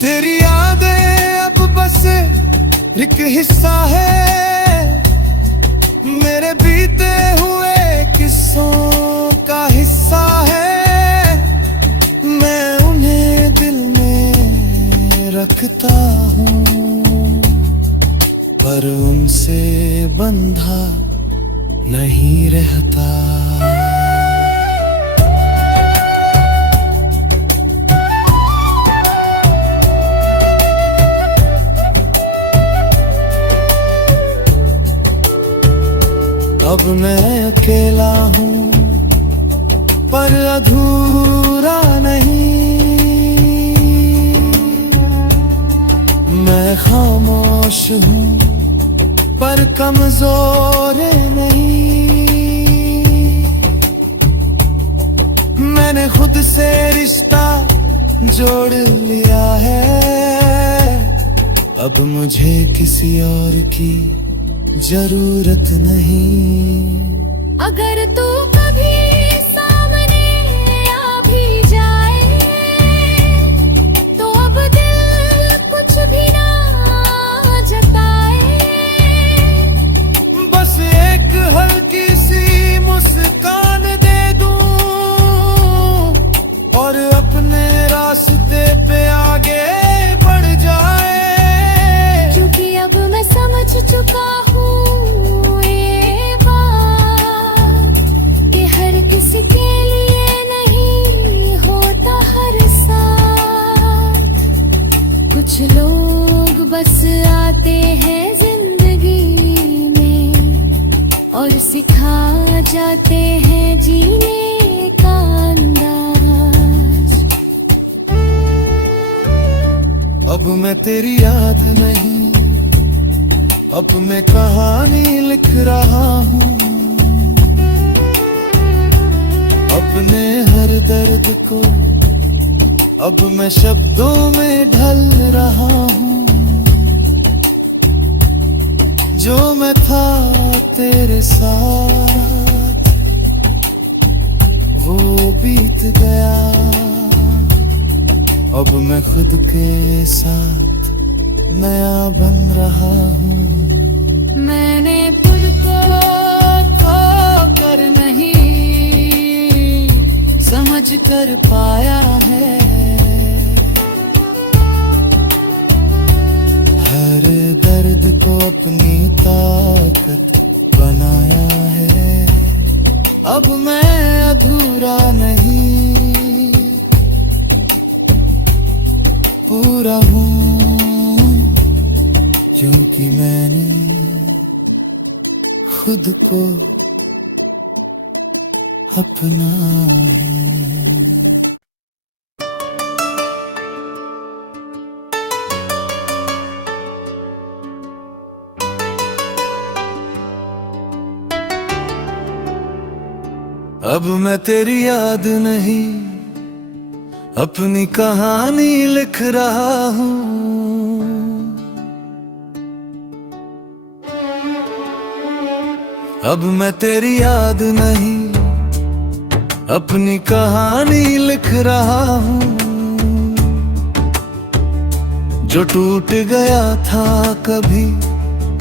तेरी यादें अब बस एक हिस्सा है मेरे बीते हुए किस्सों का हिस्सा है। मैं उन्हें दिल में रखता हूँ पर उनसे बंधा नहीं रहता। अब मैं अकेला हूँ पर अधूरा नहीं। मैं खामोश हूँ पर कमजोर नहीं। मैंने खुद से रिश्ता जोड़ लिया है। अब मुझे किसी और की जरूरत नहीं। अगर तू कभी सामने आ भी जाए तो अब दिल कुछ भी ना जताए। बस एक हल्की सी मुस्कान दे दूं और अपने रास्ते पे आगे बढ़ जाए। क्योंकि अब मैं समझ चुका हूँ किसी के लिए नहीं होता हर साथ। कुछ लोग बस आते हैं जिंदगी में और सिखा जाते हैं जीने का अंदाज। अब मैं तेरी याद नहीं, अब मैं कहानी लिख रहा हूँ। अपने हर दर्द को अब मैं शब्दों में ढल रहा हूँ। जो मैं था तेरे साथ वो बीत गया। अब मैं खुद के साथ नया बन रहा हूँ। मैंने खुद को कर नहीं समझ कर पाया है। हर दर्द को अपनी ताकत बनाया है। अब मैं अधूरा नहीं पूरा हूँ, क्योंकि मैंने खुद को अपना है। अब मैं तेरी याद नहीं, अपनी कहानी लिख रहा हूँ। अब मैं तेरी याद नहीं, अपनी कहानी लिख रहा हूँ। जो टूट गया था कभी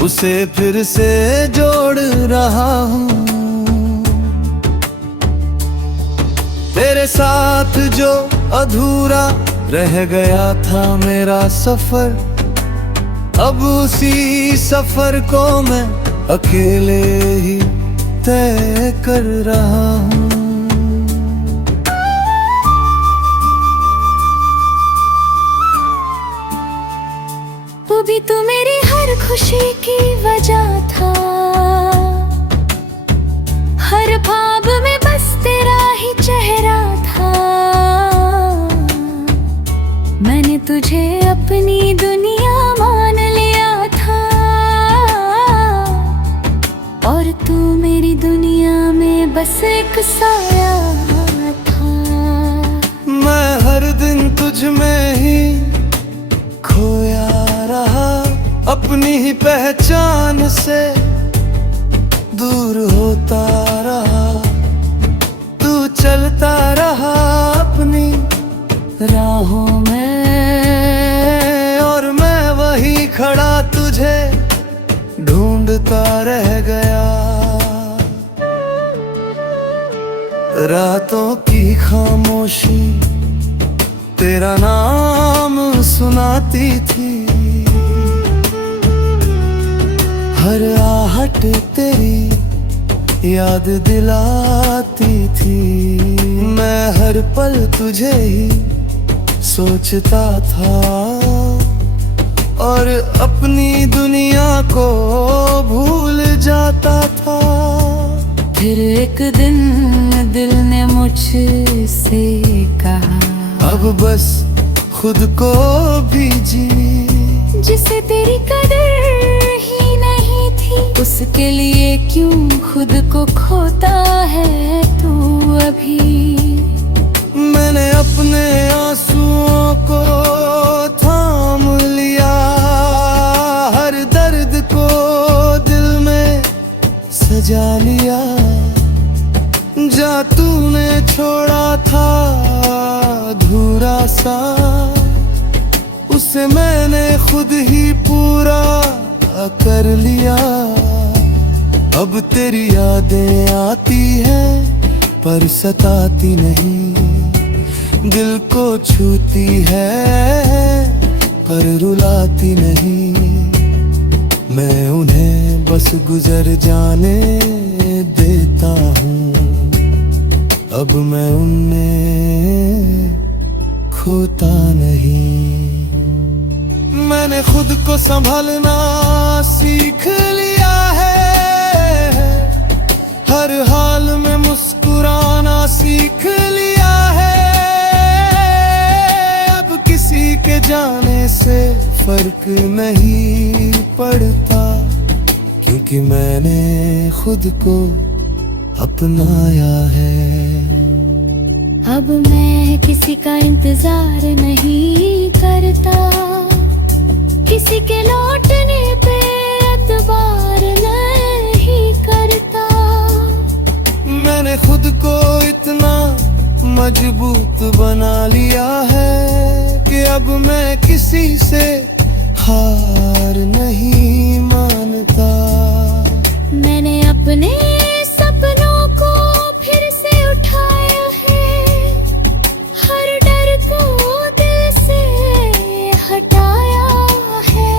उसे फिर से जोड़ रहा हूँ। तेरे साथ जो अधूरा रह गया था मेरा सफर, अब उसी सफर को मैं अकेले ही तय कर रहा हूँ। वो भी तो मेरी हर खुशी की वजह था। हर ख्वाब में बस तेरा ही चेहरा था। मैंने तुझे अपनी दुनिया मान लिया था और तू मेरी दुनिया में बस एक साया था। मैं हर दिन तुझ में ही खोया रहा, अपनी ही पहचान से दूर होता रहा। तू चलता रहा अपनी राहों में, रुका रह गया। रातों की खामोशी तेरा नाम सुनाती थी, हर आहट तेरी याद दिलाती थी। मैं हर पल तुझे ही सोचता था और अपनी दुनिया को भूल जाता था। फिर एक दिन दिल ने मुझसे कहा, अब बस खुद को भी जी। जिसे तेरी कदर ही नहीं थी, उसके लिए क्यों खुद को खोता है तू अभी। मैंने अपने आंसुओं को थाम लिया, हर दर्द को दिल में सजा लिया। जा तूने छोड़ा था अधूरा सा, उसे मैंने खुद ही पूरा कर लिया। अब तेरी यादें आती हैं पर सताती नहीं, दिल को छूती है पर रुलाती नहीं। मैं उन्हें बस गुजर जाने देता हूँ, अब मैं उनमें खोता नहीं। मैंने खुद को संभालना सीख लिया है, हर हाल में मुस्कुराना सीख लिया है। अब किसी के जाने से फर्क नहीं पड़ता, क्योंकि मैंने खुद को अपनाया है। अब मैं किसी का इंतजार नहीं करता, किसी के लौटने पे एतबार नहीं करता। मैंने खुद को इतना मजबूत बना लिया है कि अब मैं किसी से हार नहीं मानता। मैंने अपने सपनों को फिर से उठाया है, हर डर को दिल से हटाया है।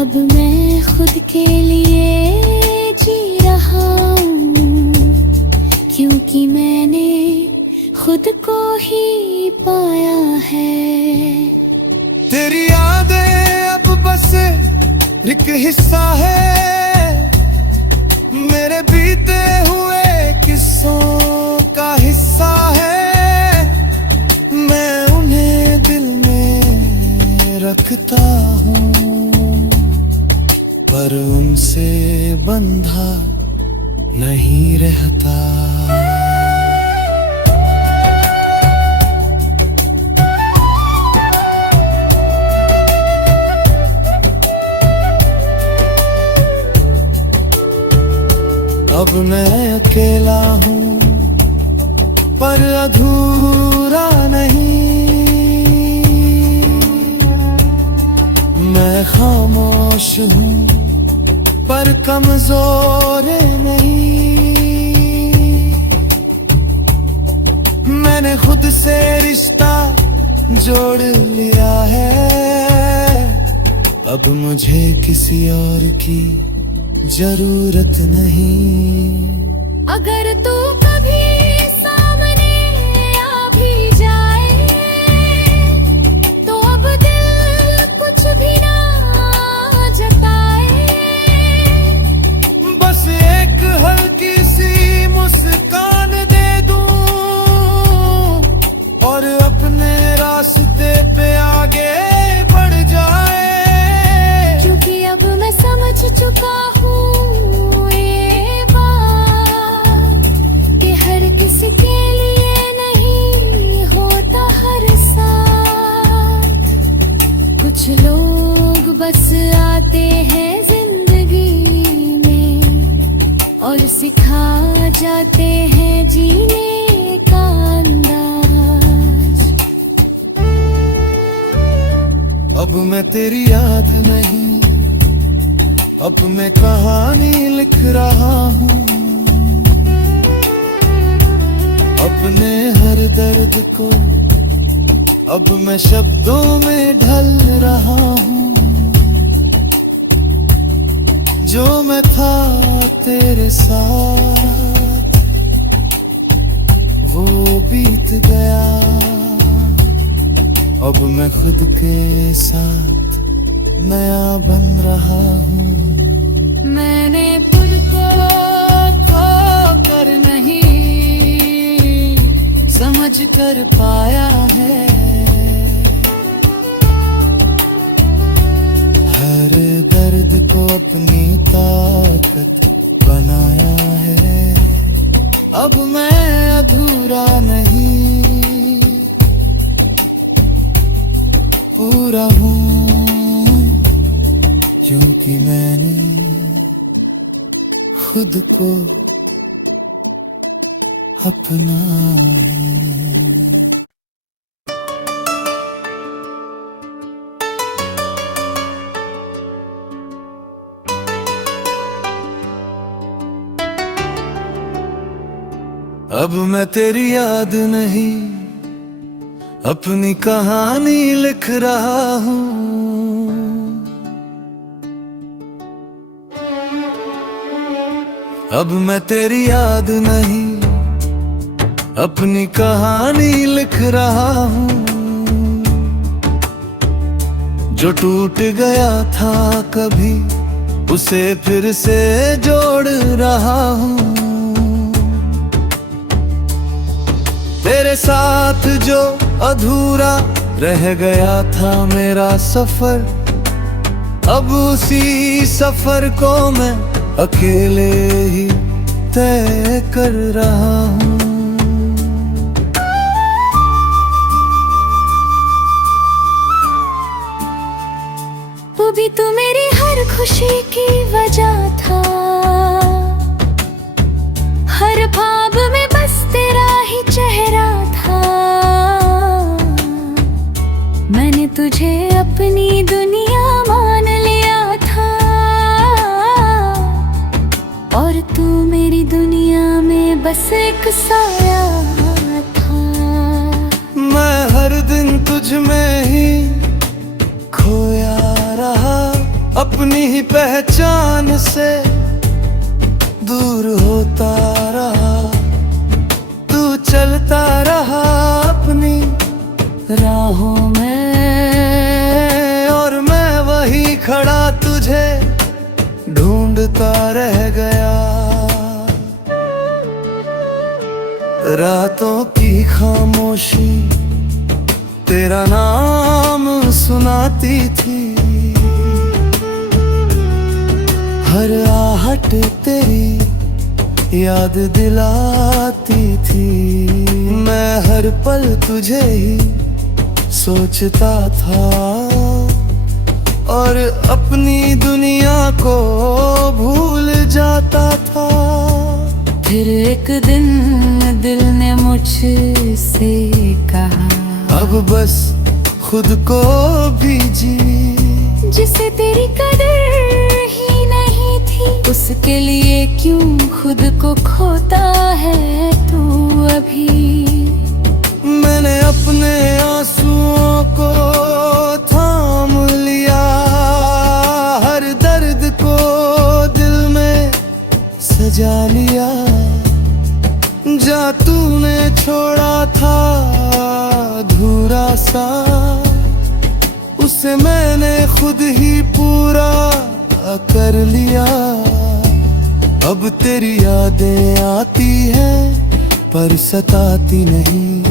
अब मैं खुद के लिए जी रहा हूँ, क्योंकि मैंने खुद को ही पाया है। तेरी यादें अब बस एक हिस्सा है मेरे बीते हुए किस्सों का हिस्सा है। मैं उन्हें दिल में रखता हूँ पर उनसे बंधा नहीं रहता। अब मैं अकेला हूँ पर अधूरा नहीं, मैं खामोश हूँ पर कमजोर नहीं। मैंने खुद से रिश्ता जोड़ लिया है, अब मुझे किसी और की जरूरत नहीं। अगर तू कभी सामने आ भी जाए तो अब दिल कुछ भी ना जताए। बस एक हल्की सी मुस्कान दे दूं और अपने रास्ते पे आगे बढ़ जाए। क्योंकि अब मैं समझ चुका हूँ ये बात कि हर किसी के लिए नहीं होता हर साथ। कुछ लोग बस आते हैं जिंदगी में और सिखा जाते हैं जीने का अंदाज। अब मैं तेरी याद नहीं अब मैं कहानी लिख रहा हूँ, अपने हर दर्द को अब मैं शब्दों में ढल रहा हूँ। जो मैं था तेरे साथ वो बीत गया, अब मैं खुद के साथ नया बन रहा हूँ। मैंने खुद को खो कर नहीं समझ कर पाया है, हर दर्द को अपनी ताकत बनाया है। अब मैं अधूरा नहीं पूरा हूँ, क्योंकि मैंने खुद को अपना है। अब मैं तेरी याद नहीं अपनी कहानी लिख रहा हूँ। अब मैं तेरी याद नहीं अपनी कहानी लिख रहा हूँ। जो टूट गया था कभी उसे फिर से जोड़ रहा हूँ। तेरे साथ जो अधूरा रह गया था मेरा सफर, अब उसी सफर को मैं अकेले ही तय कर रहा हूँ। वो भी तो मेरी हर खुशी की वजह था, हर ख्वाब में बस तेरा ही चेहरा था। मैंने तुझे अपनी दुनिया मान लिया था, और तू मेरी दुनिया में बस एक साया था। मैं हर दिन तुझ में ही खोया रहा, अपनी ही पहचान से दूर होता रहा। तू चलता रहा अपनी राहों में, और मैं वही खड़ा तुझे ढूंढता रह गया। रातों की खामोशी तेरा नाम सुनाती थी, हर आहट तेरी याद दिलाती थी। मैं हर पल तुझे ही सोचता था, और अपनी दुनिया को भूल जाता था। फिर एक दिन दिल ने मुझसे कहा, अब बस खुद को भी जी। जिसे तेरी कदर ही नहीं थी, उसके लिए क्यों खुद को खोता है तू अभी। मैंने अपने आंसुओं को थाम लिया, हर दर्द को दिल में सजा लिया। जा तूने छोड़ा था अधूरा सा, उसे मैंने खुद ही पूरा कर लिया। अब तेरी यादें आती हैं पर सताती नहीं,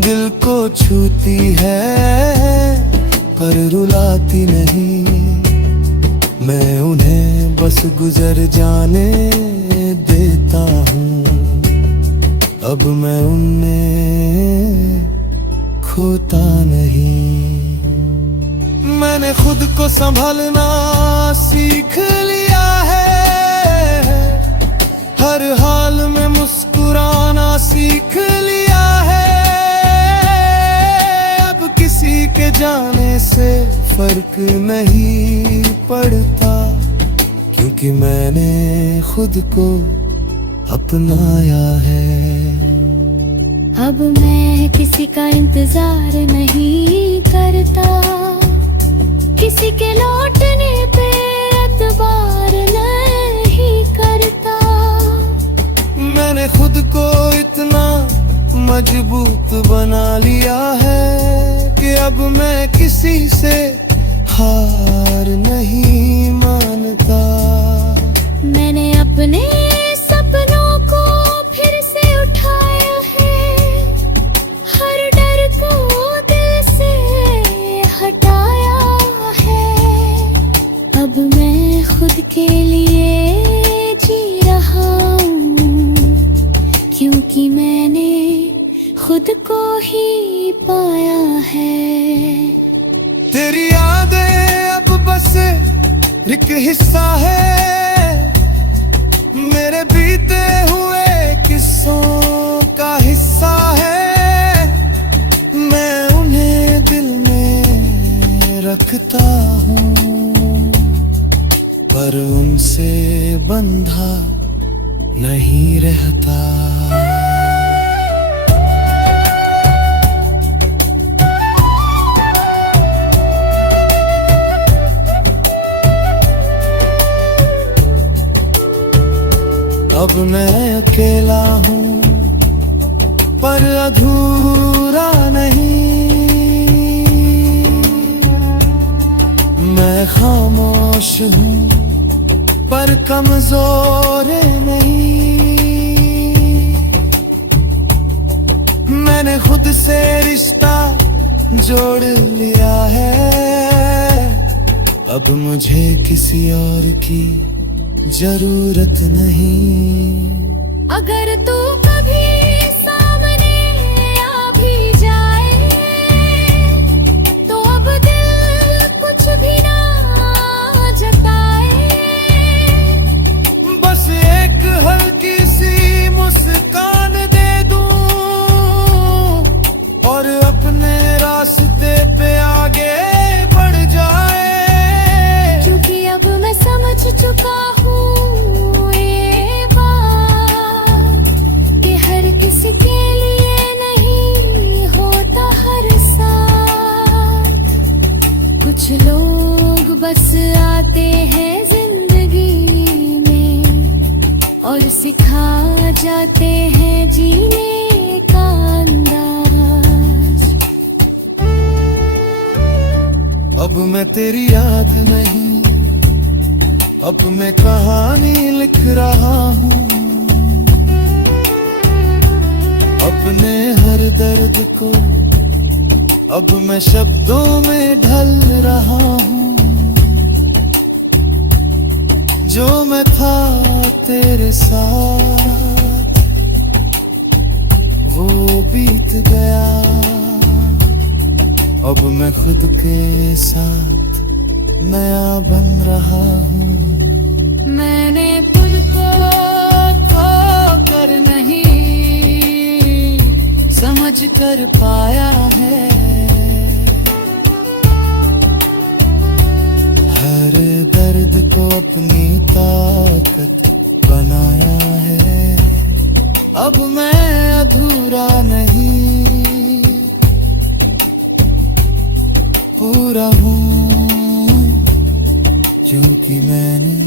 दिल को छूती है पर रुलाती नहीं। मैं उन्हें बस गुजर जाने देता हूँ, अब मैं उनमें खोता नहीं। मैंने खुद को संभालना सीख लिया है, हर हाल में मुस्कुराना सीख लिया है। अब किसी के जाने से फर्क नहीं पड़ता, क्योंकि मैंने खुद को अपनाया है। अब मैं किसी का इंतजार नहीं करता, किसी के लौटने पे एतबार नहीं करता। मैंने खुद को इतना मजबूत बना लिया है कि अब मैं किसी से हार नहीं मानता। मैंने अपने सपनों को फिर से उठाया है, हर डर को दिल से हटाया है। अब मैं खुद के लिए जी रहा हूँ, क्योंकि मैंने खुद को ही पाया है। तेरी यादें अब बस एक हिस्सा है मेरे बीते हुए किस्सों का हिस्सा है। मैं उन्हें दिल में रखता हूँ, पर उनसे बंधा नहीं रहता। अब मैं अकेला हूँ पर अधूरा नहीं, मैं खामोश हूँ पर कमजोर नहीं। मैंने खुद से रिश्ता जोड़ लिया है, अब मुझे किसी और की जरूरत नहीं। अगर तू कभी सामने आ भी जाए तो अब दिल कुछ भी ना जताए। बस एक हल्की सी मुस्कान दे दूं और अपने रास्ते पे आगे बढ़ जाए। क्योंकि अब मैं समझ चुका हूँ ये बात कि हर किसी के लिए नहीं होता हर साथ। कुछ लोग बस आते हैं जिंदगी में और सिखा जाते हैं जीने का अंदाज। अब मैं तेरी याद नहीं, अब मैं कहानी लिख रहा हूँ। अपने हर दर्द को अब मैं शब्दों में ढल रहा हूँ। जो मैं था तेरे साथ वो बीत गया, अब मैं खुद के साथ नया बन रहा हूँ। मैंने खुद को खो कर नहीं समझ कर पाया है, हर दर्द को अपनी ताकत बनाया है। अब मैं अधूरा नहीं पूरा हूँ, क्योंकि मैंने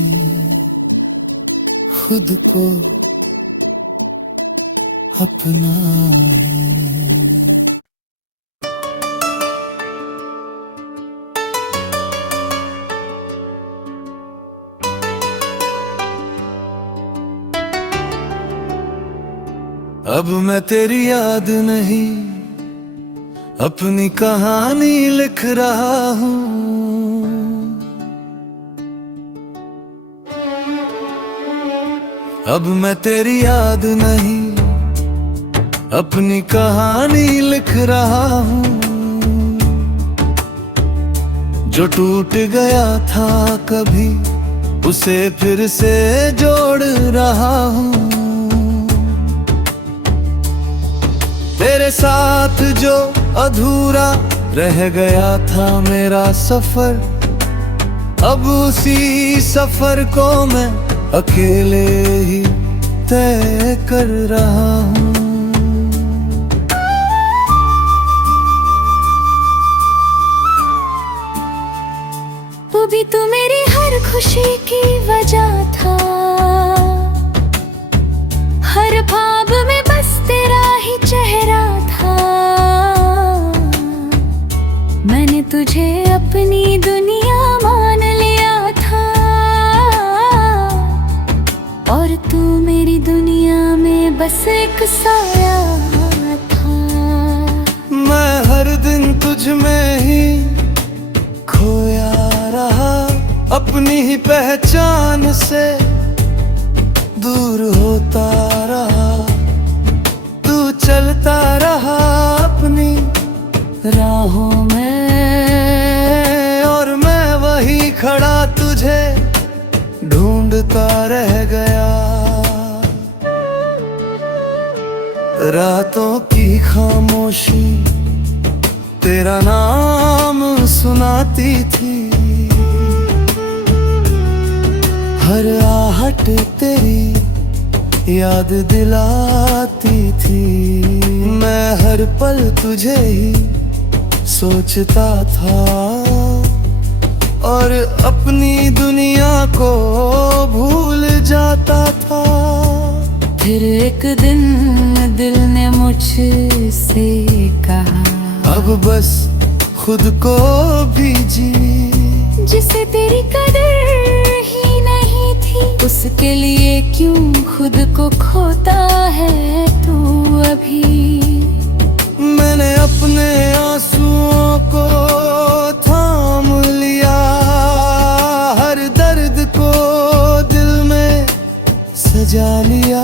खुद को अपना है। अब मैं तेरी याद नहीं अपनी कहानी लिख रहा हूँ। अब मैं तेरी याद नहीं अपनी कहानी लिख रहा हूँ। जो टूट गया था कभी उसे फिर से जोड़ रहा हूँ। तेरे साथ जो अधूरा रह गया था मेरा सफर, अब उसी सफर को मैं अकेले ही तय कर रहा हूँ। तू भी तो मेरी हर खुशी की वजह था, हर ख्वाब में बस तेरा ही चेहरा था। मैंने तुझे अपनी दुनिया मान लिया था, और तू मेरी दुनिया में बस एक साया था। मैं हर दिन तुझ में ही खोया रहा, अपनी ही पहचान से दूर होता रहा। तू चलता रहा अपनी राहों में, और मैं वही खड़ा तुझे ढूंढता रह गया। रातों की खामोशी तेरा नाम सुनाती थी, हर आहट तेरी याद दिलाती थी। मैं हर पल तुझे ही सोचता था, और अपनी दुनिया को भूल जाता था। फिर एक दिन दिल ने मुझसे कहा, अब बस खुद को भी जी। जिसे तेरी कदर ही नहीं थी, उसके लिए क्यों खुद को खोता है तू अभी। मैंने अपने आंसुओं को थाम लिया, हर दर्द को दिल में सजा लिया।